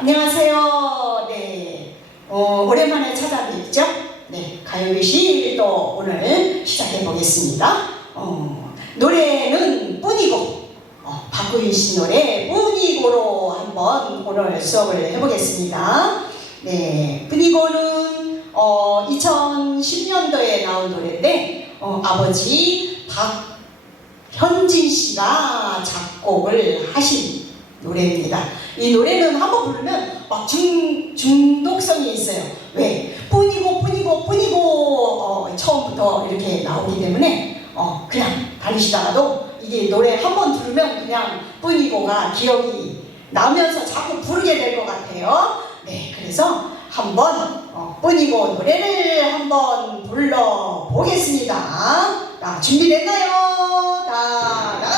안녕하세요. 네. 어, 오랜만에 찾아뵙죠? 네. 가요교실 또 오늘 시작해 보겠습니다. 어, 노래는 뿐이고, 어, 박구윤 씨 노래 뿐이고로 한번 오늘 수업을 해보겠습니다. 네. 뿐이고는 어, 2010년도에 나온 노래인데, 어, 아버지 박현진 씨가 작곡을 하신 노래입니다. 이 노래는 한번 부르면 막 중, 중독성이 있어요. 왜? 뿐이고 뿐이고 뿐이고 어, 처음부터 이렇게 나오기 때문에 어, 그냥 달리시다가도 이게 노래 한번 부르면 그냥 뿐이고가 기억이 나면서 자꾸 부르게 될 것 같아요. 네, 그래서 한번 어, 뿐이고 노래를 한번 불러 보겠습니다. 자, 준비됐나요? 자, 나갑니다.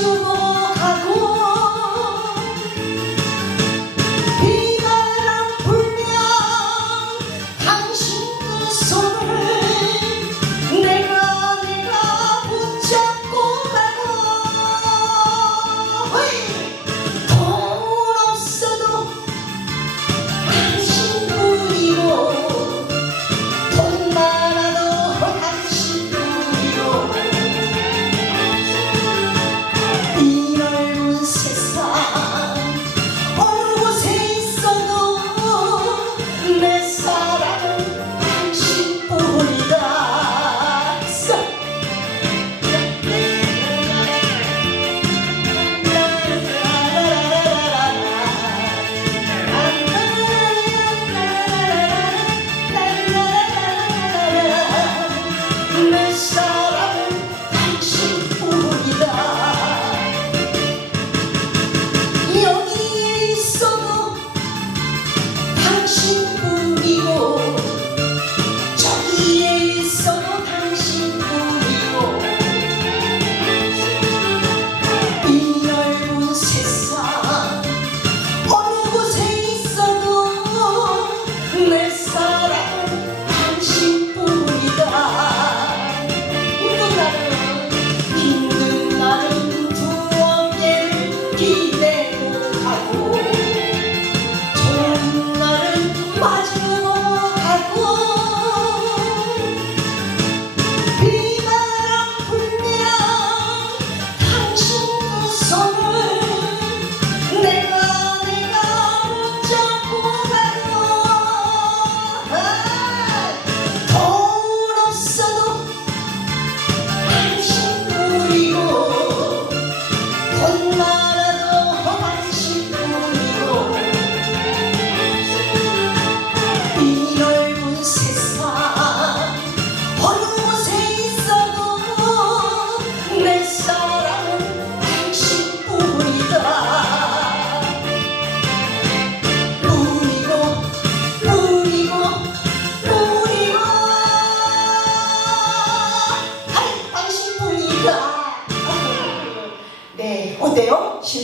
마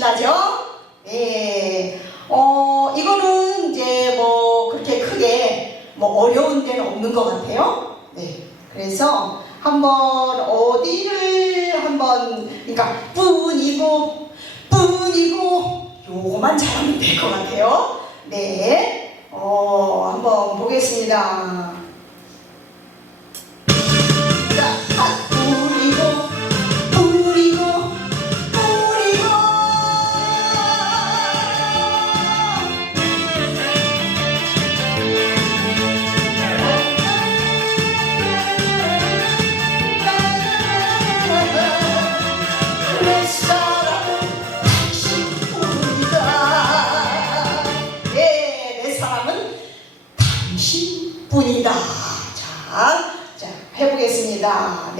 신나죠? 네 어, 이거는 이제 뭐 그렇게 크게 뭐 어려운 데는 없는 것 같아요. 네. 그래서 한번 어디를 한번 그러니까 뿐이고 뿐이고 요거만 잘하면 될 것 같아요. 네. 어, 한번 보겠습니다.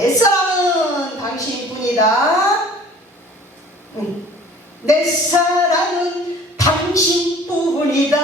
내 사랑은 당신뿐이다. 응. 내 사랑은 당신뿐이다.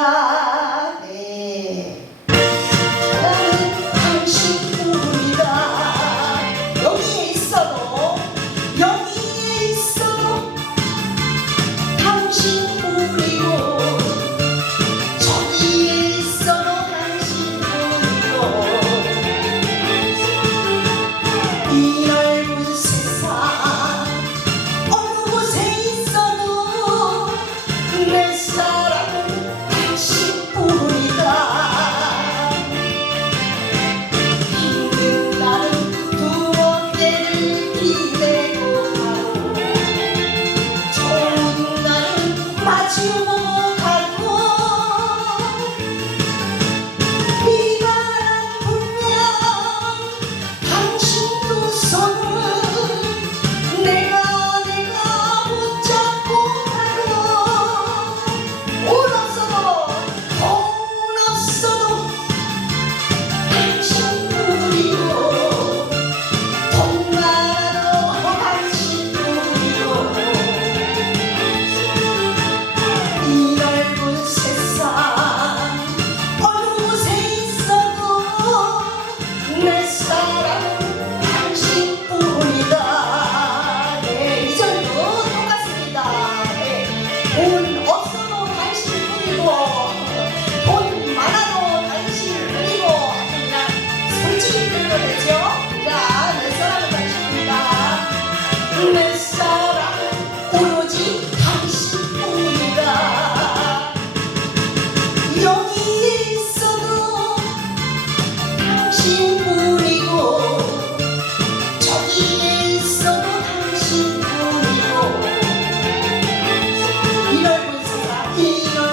Keep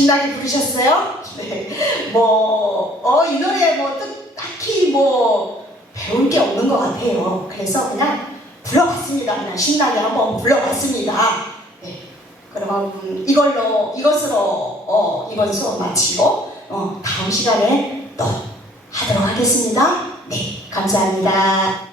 신나게 부르셨어요? 네. 뭐, 어, 이 노래 뭐, 딱히 뭐, 배울 게 없는 것 같아요. 그래서 그냥 불러봤습니다. 그냥 신나게 한번 불러봤습니다. 네. 그럼 이걸로, 이것으로, 어, 이번 수업 마치고, 어, 다음 시간에 또 하도록 하겠습니다. 네. 감사합니다.